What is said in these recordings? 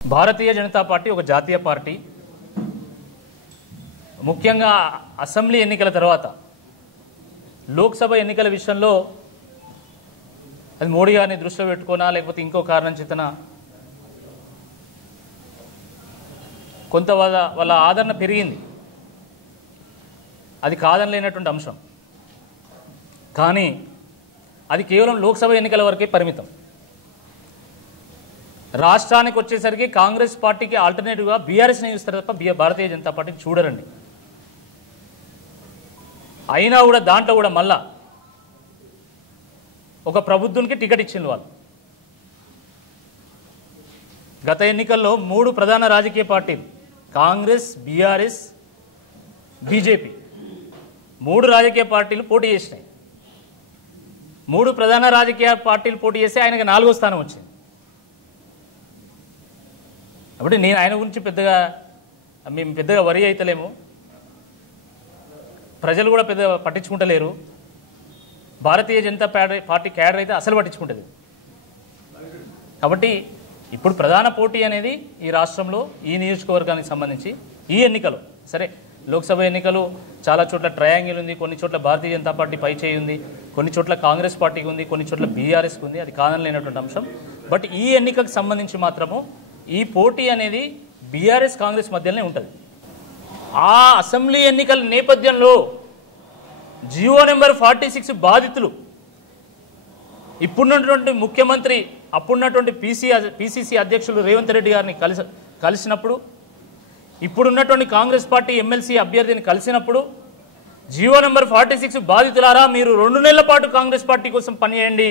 Bharatiya Janata party ఒక జాతీయ party. ముఖ్యంగా అసెంబ్లీ ఎన్నికల తర్వాత లోక్సభ ఎన్నికల విషయంలో అది మోడీ గారిని దృష్టిలో పెట్టుకోనా లేకపోతే ఇంకో కారణం చేతన కొంత వాళ్ళ ఆదరణ పెరిగింది. అది కాదనలేనటువంటి అంశం. కానీ అది కేవలం లోక్సభ ఎన్నికల వరకే పరిమితం. రాష్ట్రానికి వచ్చేసరికి కాంగ్రెస్ పార్టీకి ఆల్టర్నేటివ్గా బీఆర్ఎస్ని చూస్తారు తప్ప భారతీయ జనతా పార్టీని చూడరండి. అయినా కూడా దాంట్లో కూడా మళ్ళా ఒక ప్రబుద్ధునికి టికెట్ ఇచ్చింది వాళ్ళు. గత ఎన్నికల్లో 3 ప్రధాన రాజకీయ పార్టీలు కాంగ్రెస్, బీఆర్ఎస్, బీజేపీ 3 రాజకీయ పార్టీలు పోటీ చేసినాయి. 3 ప్రధాన రాజకీయ పార్టీలు పోటీ చేస్తే ఆయనకి 4వ స్థానం వచ్చింది. కాబట్టి నేను ఆయన గురించి మేము పెద్దగా వరి అవుతలేము. ప్రజలు కూడా పెద్దగా పట్టించుకుంటలేరు. భారతీయ జనతా పార్టీ క్యాడర్ అయితే అసలు పట్టించుకుంటుంది. కాబట్టి ఇప్పుడు ప్రధాన పోటీ అనేది ఈ రాష్ట్రంలో ఈ నియోజకవర్గానికి సంబంధించి ఈ ఎన్నికలు సరే లోక్సభ ఎన్నికలు చాలా చోట్ల ట్రయాంగిల్ ఉంది, కొన్ని చోట్ల భారతీయ జనతా పార్టీ పై చేయి ఉంది, కొన్ని చోట్ల కాంగ్రెస్ పార్టీకి ఉంది, కొన్ని చోట్ల బీఆర్ఎస్కి ఉంది. అది కాదనలేనటువంటి అంశం. బట్ ఈ ఎన్నికకు సంబంధించి మాత్రము ఈ పోటీ అనేది బీఆర్ఎస్ కాంగ్రెస్ మధ్యలోనే ఉంటుంది. ఆ అసెంబ్లీ ఎన్నికల నేపథ్యంలో జియో నెంబర్ 46 బాధితులు ఇప్పుడున్నటువంటి ముఖ్యమంత్రి అప్పుడున్నటువంటి పిసిసి అధ్యక్షులు రేవంత్ రెడ్డి గారిని కలిసినప్పుడు, ఇప్పుడున్నటువంటి కాంగ్రెస్ పార్టీ ఎమ్మెల్సీ అభ్యర్థిని కలిసినప్పుడు జియో నెంబర్ 46 బాధితులారా మీరు 2 నెలల పాటు కాంగ్రెస్ పార్టీ కోసం పనిచేయండి,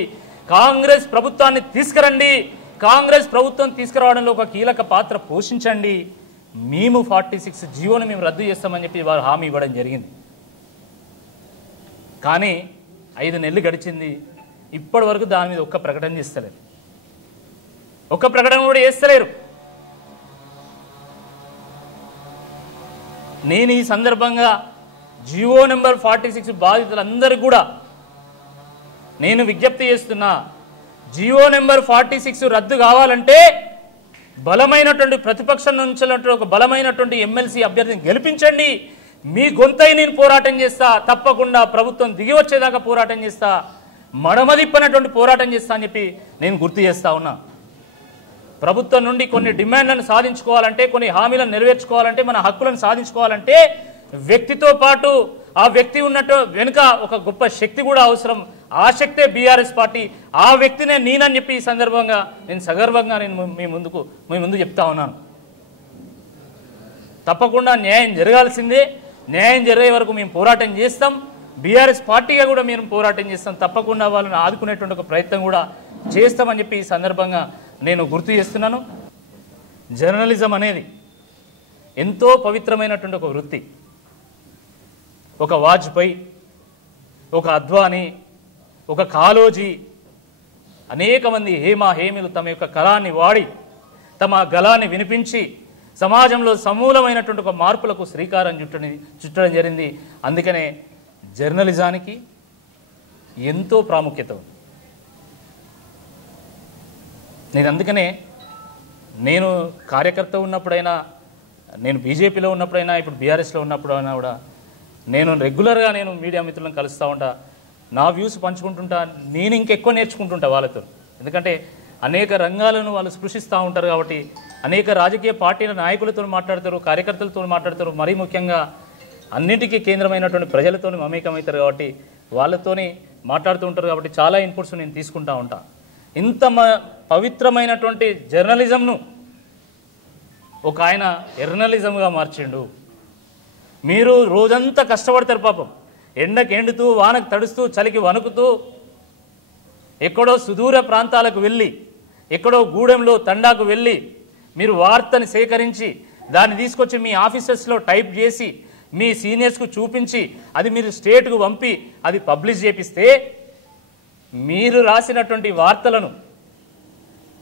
కాంగ్రెస్ ప్రభుత్వాన్ని తీసుకురండి, కాంగ్రెస్ ప్రభుత్వం తీసుకురావడంలో ఒక కీలక పాత్ర పోషించండి, మేము 46 జియోని మేము రద్దు చేస్తామని చెప్పి వారు హామీ ఇవ్వడం జరిగింది. కానీ 5 నెలలు గడిచింది, ఇప్పటి వరకు దాని మీద ఒక్క ప్రకటన చేస్తలేరు, ఒక్క ప్రకటన కూడా చేస్తలేరు. నేను ఈ సందర్భంగా జియో నెంబర్ 46 బాధితులందరికీ కూడా నేను విజ్ఞప్తి చేస్తున్నా, జియో నెంబర్ 46 రద్దు కావాలంటే బలమైనటువంటి ప్రతిపక్షం నుంచి ఒక బలమైనటువంటి ఎమ్మెల్సీ అభ్యర్థిని గెలిపించండి, మీ గొంతై నేను పోరాటం చేస్తా, తప్పకుండా ప్రభుత్వం దిగి వచ్చేదాకా పోరాటం చేస్తా, మడమదిప్పనటువంటి పోరాటం చేస్తా అని చెప్పి నేను గుర్తు చేస్తా ఉన్నా. ప్రభుత్వం నుండి కొన్ని డిమాండ్లను సాధించుకోవాలంటే, కొన్ని హామీలను నెరవేర్చుకోవాలంటే, మన హక్కులను సాధించుకోవాలంటే వ్యక్తితో పాటు ఆ వ్యక్తి ఉన్నట్టు వెనుక ఒక గొప్ప శక్తి కూడా అవసరం. ఆ శక్తే బీఆర్ఎస్ పార్టీ, ఆ వ్యక్తినే నేనని చెప్పి ఈ సందర్భంగా నేను సగర్వంగా నేను మీ ముందు చెప్తా ఉన్నాను. తప్పకుండా న్యాయం జరగాల్సిందే, న్యాయం జరిగే వరకు మేము పోరాటం చేస్తాం, బీఆర్ఎస్ పార్టీగా కూడా మేము పోరాటం చేస్తాం, తప్పకుండా వాళ్ళని ఆదుకునేటువంటి ఒక ప్రయత్నం కూడా చేస్తామని చెప్పి ఈ సందర్భంగా నేను గుర్తు చేస్తున్నాను. జర్నలిజం అనేది ఎంతో పవిత్రమైనటువంటి ఒక వృత్తి. ఒక వాజ్పేయి, ఒక అద్వానీ, ఒక కాలోజీ, అనేక మంది హేమీలు తమ యొక్క కళాన్ని వాడి తమ గళాన్ని వినిపించి సమాజంలో సమూలమైనటువంటి ఒక మార్పులకు శ్రీకారం చుట్టడం జరిగింది. అందుకనే జర్నలిజానికి ఎంతో ప్రాముఖ్యత ఉంది. అందుకనే నేను కార్యకర్త ఉన్నప్పుడైనా, నేను బీజేపీలో ఉన్నప్పుడైనా, ఇప్పుడు బీఆర్ఎస్లో ఉన్నప్పుడైనా కూడా నేను రెగ్యులర్గా నేను మీడియా మిత్రులను కలుస్తూ ఉంటా, నా వ్యూస్ పంచుకుంటుంటా, నేను ఇంకెక్కువ నేర్చుకుంటుంటా వాళ్ళతో. ఎందుకంటే అనేక రంగాలను వాళ్ళు స్పృశిస్తూ ఉంటారు కాబట్టి, అనేక రాజకీయ పార్టీల నాయకులతో మాట్లాడతారు, కార్యకర్తలతో మాట్లాడతారు, మరీ ముఖ్యంగా అన్నింటికీ కేంద్రమైనటువంటి ప్రజలతో మమేకమవుతారు కాబట్టి వాళ్ళతోని మాట్లాడుతూ ఉంటారు. కాబట్టి చాలా ఇన్పుట్స్ నేను తీసుకుంటూ ఉంటా. ఇంత పవిత్రమైనటువంటి జర్నలిజంను ఒక ఆయన ఎర్నలిజంగా మార్చిండు. మీరు రోజంతా కష్టపడతారు పాపం, ఎండకు ఎండుతూ, వానకు తడుస్తూ, చలికి వణుకుతూ, ఎక్కడో సుదూర ప్రాంతాలకు వెళ్ళి, ఎక్కడో గూడెంలో తండాకు వెళ్ళి మీరు వార్తని సేకరించి దాన్ని తీసుకొచ్చి మీ ఆఫీసెస్లో టైప్ చేసి మీ సీనియర్స్కు చూపించి అది మీరు స్టేట్కు పంపి అది పబ్లిష్ చేపిస్తే మీరు రాసినటువంటి వార్తలను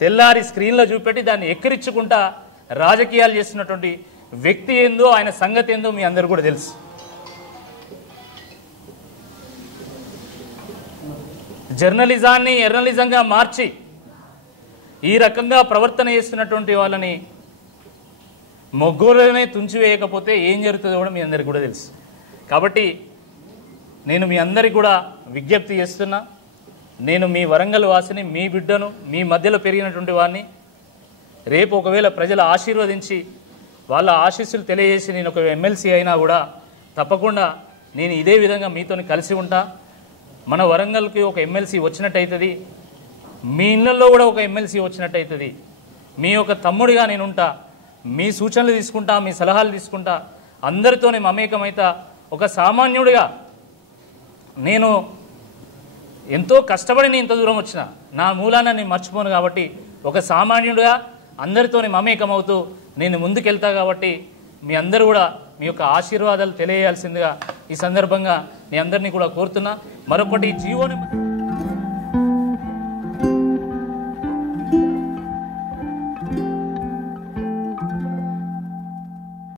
తెల్లారి స్క్రీన్లో చూపెట్టి దాన్ని ఎక్కిరించుకుంటా రాజకీయాలు చేస్తున్నటువంటి వ్యక్తి ఏందో, ఆయన సంగతి ఏందో మీ అందరూ కూడా తెలుసు. జర్నలిజాన్ని ఎర్నలిజంగా మార్చి ఈ రకంగా ప్రవర్తన చేస్తున్నటువంటి వాళ్ళని మొగ్గులోనే తుంచివేయకపోతే ఏం జరుగుతుందో కూడా మీ అందరికీ కూడా తెలుసు. కాబట్టి నేను మీ అందరికీ కూడా విజ్ఞప్తి చేస్తున్నా, నేను మీ వరంగల్ వాసిని, మీ బిడ్డను, మీ మధ్యలో పెరిగినటువంటి వాడిని. రేపు ఒకవేళ ప్రజలు ఆశీర్వదించి వాళ్ళ ఆశీస్సులు తెలియజేసి నేను ఒక ఎమ్మెల్సీ అయినా కూడా తప్పకుండా నేను ఇదే విధంగా మీతో కలిసి ఉంటా. మన వరంగల్కి ఒక ఎమ్మెల్సీ వచ్చినట్టయితుంది, మీ ఇళ్ళల్లో కూడా ఒక ఎమ్మెల్సీ వచ్చినట్టయితుంది. మీ యొక్క తమ్ముడిగా నేను ఉంటా, మీ సూచనలు తీసుకుంటా, మీ సలహాలు తీసుకుంటా, అందరితోనే మమేకమైతా. ఒక సామాన్యుడిగా నేను ఎంతో కష్టపడి నేను ఇంత దూరం వచ్చిన, నా మూలాన్ని నేను మర్చిపోను. కాబట్టి ఒక సామాన్యుడిగా అందరితోని మమేకమవుతూ నేను ముందుకెళ్తా. కాబట్టి మీ అందరూ కూడా మీ యొక్క ఆశీర్వాదాలు తెలియజేయాల్సిందిగా ఈ సందర్భంగా మీ అందరినీ కూడా కోరుతున్నా. మరొకటి జీవో